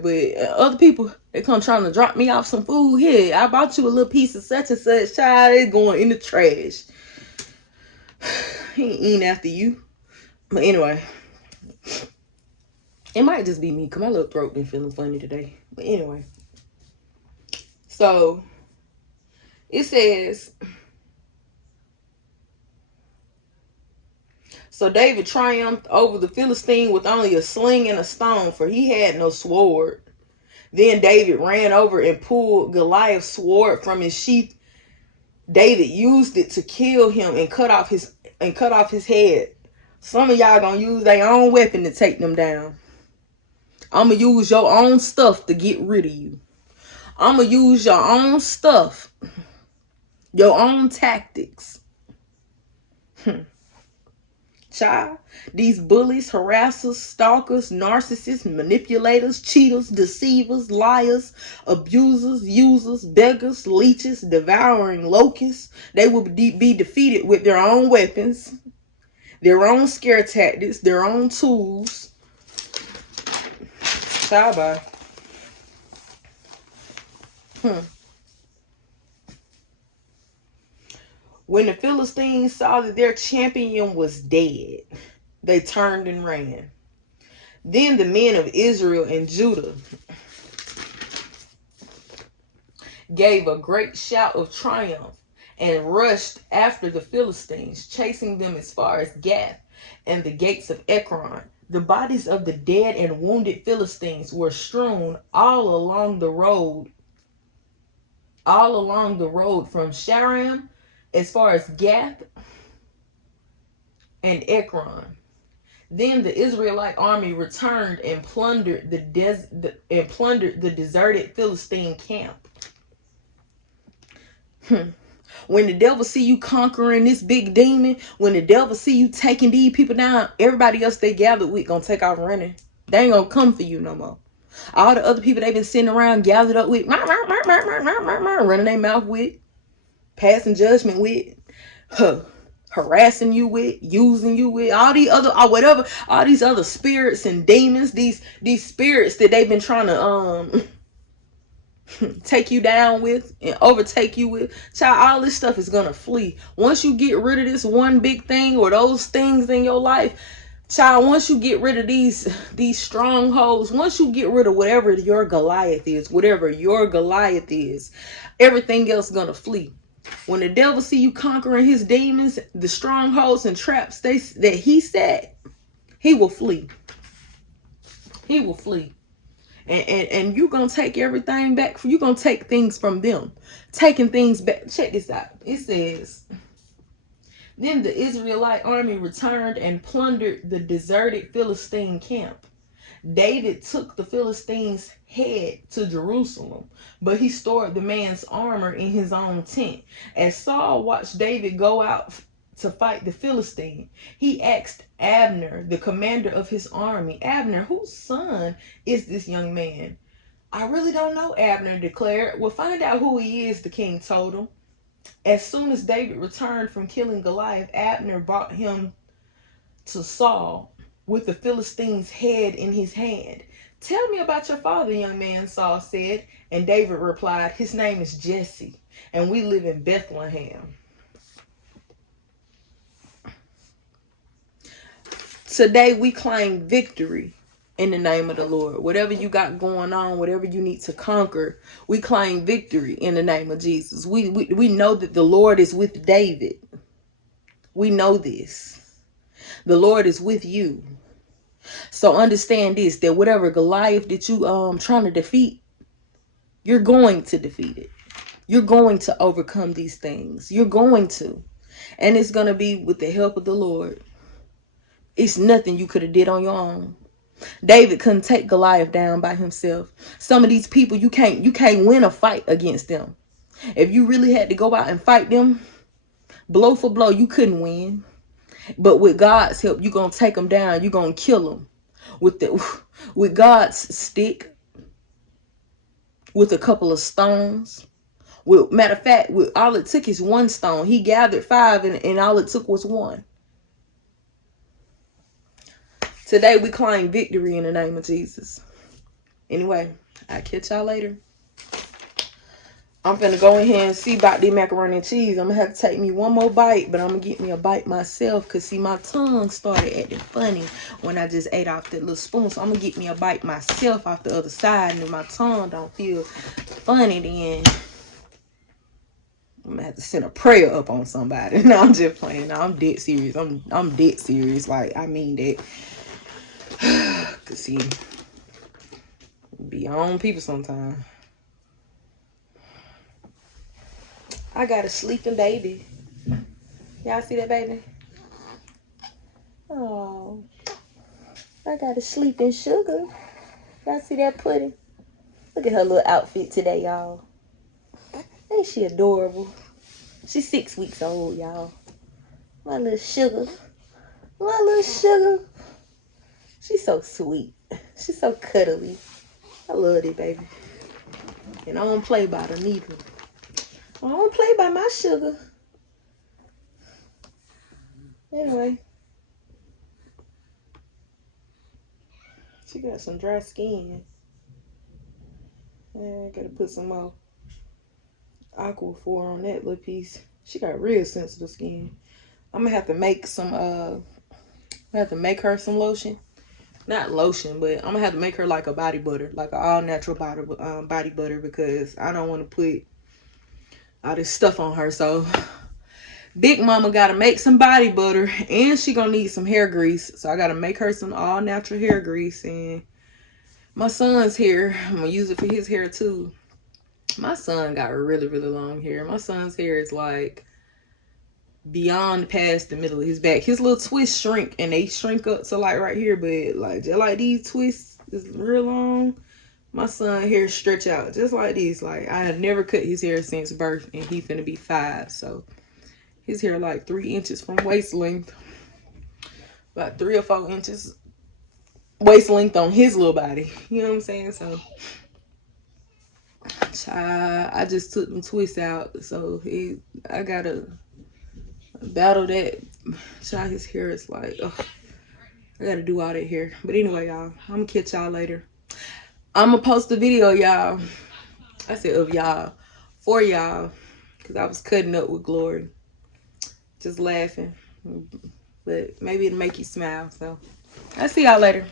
other people, they come trying to drop me off some food. Here, I bought you a little piece of such and such. Child, it's going in the trash. He ain't eating after you. But anyway, it might just be me because my little throat been feeling funny today. But anyway, so it says, so David triumphed over the Philistine with only a sling and a stone, for he had no sword. Then David ran over and pulled Goliath's sword from his sheath. David used it to kill him and cut off his head. Some of y'all gonna use their own weapon to take them down. I'm gonna use your own stuff to get rid of you. I'm gonna use your own stuff, your own tactics. Child, these bullies, harassers, stalkers, narcissists, manipulators, cheaters, deceivers, liars, abusers, users, beggars, leeches, devouring locusts, they will be defeated with their own weapons, their own scare tactics, their own tools. Child, bye. When the Philistines saw that their champion was dead, they turned and ran. Then the men of Israel and Judah gave a great shout of triumph and rushed after the Philistines, chasing them as far as Gath and the gates of Ekron. The bodies of the dead and wounded Philistines were strewn all along the road from Sharam as far as Gath and Ekron. Then the Israelite army returned and plundered the deserted Philistine camp. When the devil see you conquering this big demon, when the devil see you taking these people down, everybody else they gathered with gonna take off running. They ain't gonna come for you no more. All the other people they've been sitting around gathered up with, running their mouth with, passing judgment with, harassing you with, using you with, all these other, or whatever, all these other spirits and demons, these spirits that they've been trying to take you down with and overtake you with. Child, all this stuff is gonna flee. Once you get rid of this one big thing or those things in your life, child, once you get rid of these strongholds, once you get rid of whatever your Goliath is, everything else gonna flee. When the devil see you conquering his demons, the strongholds and traps that he set, he will flee. He will flee. And you're going to take everything back. You're going to take things from them. Taking things back. Check this out. It says, then the Israelite army returned and plundered the deserted Philistine camp. David took the Philistine's head to Jerusalem, but he stored the man's armor in his own tent. As Saul watched David go out to fight the Philistine, he asked Abner, the commander of his army, Abner, whose son is this young man? I really don't know, Abner declared. Well, find out who he is, the king told him. As soon as David returned from killing Goliath, Abner brought him to Saul with the Philistine's head in his hand. Tell me about your father, young man, Saul said. And David replied, his name is Jesse, and we live in Bethlehem. Today we claim victory in the name of the Lord. Whatever you got going on, whatever you need to conquer, we claim victory in the name of Jesus. We know that the Lord is with David. We know this. The Lord is with you. So understand this, that whatever Goliath that you trying to defeat, you're going to defeat it. You're going to overcome these things. You're going to. And it's going to be with the help of the Lord. It's nothing you could have did on your own. David couldn't take Goliath down by himself. Some of these people, you can't win a fight against them. If you really had to go out and fight them, blow for blow, you couldn't win. But with God's help, you're going to take them down. You're going to kill them with God's stick, with a couple of stones. Matter of fact, all it took is one stone. He gathered 5 and all it took was one. Today we claim victory in the name of Jesus. Anyway, I'll catch y'all later. I'm finna go in here and see about the macaroni and cheese. I'm gonna have to take me one more bite, but I'm gonna get me a bite myself. Cause see, my tongue started acting funny when I just ate off that little spoon. So I'm gonna get me a bite myself off the other side. And if my tongue don't feel funny, then I'm gonna have to send a prayer up on somebody. No, I'm just playing. No, I'm dead serious. I'm dead serious. Like, I mean that. Cause see, be on people sometimes. I got a sleeping baby. Y'all see that baby? Oh, I got a sleeping sugar. Y'all see that pudding? Look at her little outfit today, y'all. Ain't she adorable? She's 6 weeks old, y'all. My little sugar. My little sugar. She's so sweet. She's so cuddly. I love it, baby. And I don't play by her neither. I don't play by my sugar. Anyway. She got some dry skin. I gotta put some more Aquaphor on that little piece. She got real sensitive skin. I'm gonna have to make some her some lotion. Not lotion, but I'm gonna have to make her like a body butter, like an all natural body butter, because I don't want to put all this stuff on her. So Big Mama gotta make some body butter, and she gonna need some hair grease. So I gotta make her some all natural hair grease. And my son's hair, I'm gonna use it for his hair too. My son got really, really long hair. My son's hair is like beyond past the middle of his back. His little twists shrink, and they shrink up to like right here, but like just like these twists is real long. My son hair stretch out just like this. Like, I have never cut his hair since birth, and he finna be 5. So his hair like 3 inches from waist length, about 3 or 4 inches waist length on his little body. You know what I'm saying? So I just took them twists out. So I gotta battle that. Child, his hair is like, ugh, I gotta do all that hair. But anyway, y'all, I'm gonna catch y'all later. I'm gonna post a video, y'all. I said of y'all, for y'all, because I was cutting up with Glory, just laughing. But maybe it'll make you smile. So I'll see y'all later.